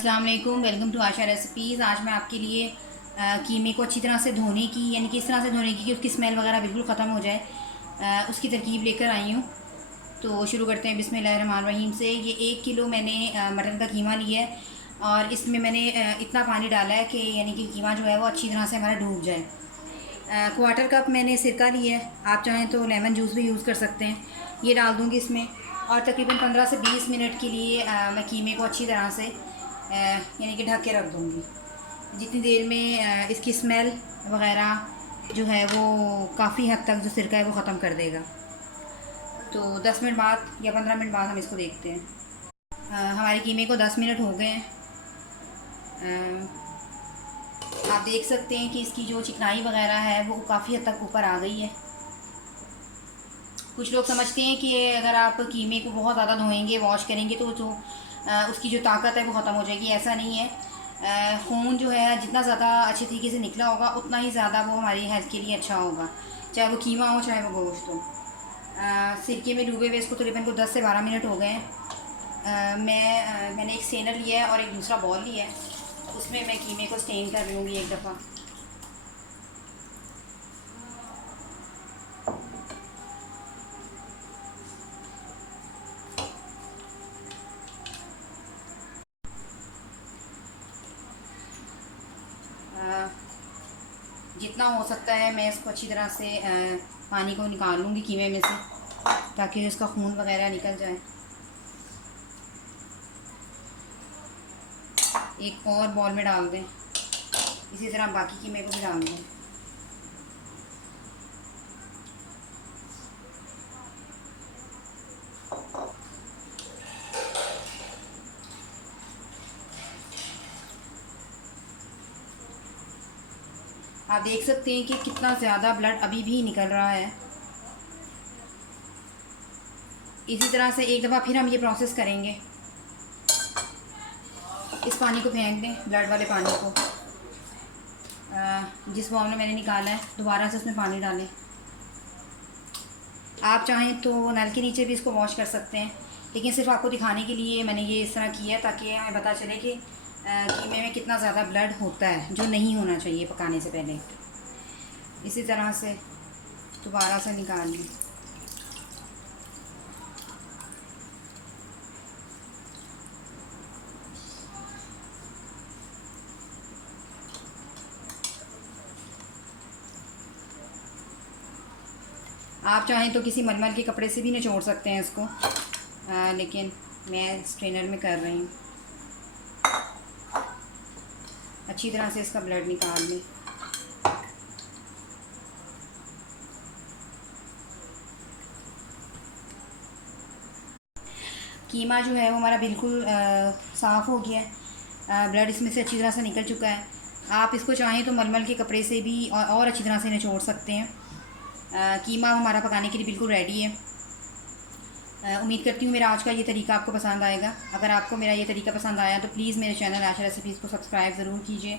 अस्सलाम वालेकुम, welcome to Asha recipes. आज मैं आपके लिए कीमे को अच्छी तरह से धोने की, यानी कि इस तरह से धोने की कि उसकी स्मेल वगैरह बिल्कुल ख़त्म हो जाए, उसकी तरकीब लेकर आई हूँ। तो शुरू करते हैं बिस्मिल्लाहिर्रहमानिर्रहीम से। ये 1 किलो मैंने मटन का कीमा लिया है और इसमें मैंने इतना पानी डाला है कि यानी कि कीमा जो है वो अच्छी तरह से हमारा डूब जाए। क्वार्टर कप मैंने सिरका लिया है, आप चाहें तो लेमन जूस भी यूज़ कर सकते हैं। ये डाल दूँगी इसमें और तकरीबन 15 से 20 मिनट के लिए मैं कीमे को अच्छी तरह से यानी कि ढक के रख दूँगी। जितनी देर में इसकी स्मेल वग़ैरह जो है वो काफ़ी हद तक जो सिरका है वो ख़त्म कर देगा। तो 10 मिनट बाद या 15 मिनट बाद हम इसको देखते हैं। हमारे कीमे को 10 मिनट हो गए हैं। आप देख सकते हैं कि इसकी जो चिकनाई वग़ैरह है वो काफ़ी हद तक ऊपर आ गई है। कुछ लोग समझते हैं कि अगर आप कीमे को बहुत ज़्यादा धोएंगे, वॉश करेंगे तो उसकी जो ताकत है वो ख़त्म हो जाएगी। ऐसा नहीं है। खून जो है जितना ज़्यादा अच्छे तरीके से निकला होगा उतना ही ज़्यादा वो हमारी हेल्थ के लिए अच्छा होगा, चाहे वो कीमा हो चाहे वो गोश्त हो। सिरके में डूबे हुए इसको तकरीबन को 10 से 12 मिनट हो गए हैं। मैंने एक स्टेनर लिया है और एक दूसरा बॉल लिया है, उसमें मैं कीमे को स्टेन कर लूँगी एक दफ़ा। जितना हो सकता है मैं इसको अच्छी तरह से पानी को निकाल लूँगी कीमे में से, ताकि इसका खून वगैरह निकल जाए। एक और बॉल में डाल दें, इसी तरह बाकी कीमे को भी डाल दें। आप देख सकते हैं कि कितना ज़्यादा ब्लड अभी भी निकल रहा है। इसी तरह से एक दफ़ा फिर हम ये प्रोसेस करेंगे। इस पानी को फेंक दें, ब्लड वाले पानी को। जिस बॉल में मैंने निकाला है दोबारा से उसमें पानी डालें। आप चाहें तो नल के नीचे भी इसको वॉश कर सकते हैं, लेकिन सिर्फ आपको दिखाने के लिए मैंने ये इस तरह किया है ताकि हमें पता चले कि कीमे में कितना ज़्यादा ब्लड होता है, जो नहीं होना चाहिए पकाने से पहले। इसी तरह से दोबारा से निकाल लें। आप चाहें तो किसी मलमल के कपड़े से भी निचोड़ सकते हैं इसको, लेकिन मैं स्ट्रेनर में कर रही हूँ। अच्छी तरह से इसका ब्लड निकाल लें। कीमा जो है वो हमारा बिल्कुल साफ़ हो गया है। ब्लड इसमें से अच्छी तरह से निकल चुका है। आप इसको चाहें तो मलमल के कपड़े से भी और अच्छी तरह से निचोड़ सकते हैं। कीमा हमारा पकाने के लिए बिल्कुल रेडी है। उम्मीद करती हूँ मेरा आज का ये तरीका आपको पसंद आएगा। अगर आपको मेरा ये तरीका पसंद आया तो प्लीज़ मेरे चैनल आशा रेसिपीज़ को सब्सक्राइब ज़रूर कीजिए।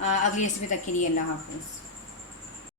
अगली रेसिपी तक के लिए अल्लाह हाफ़िज़।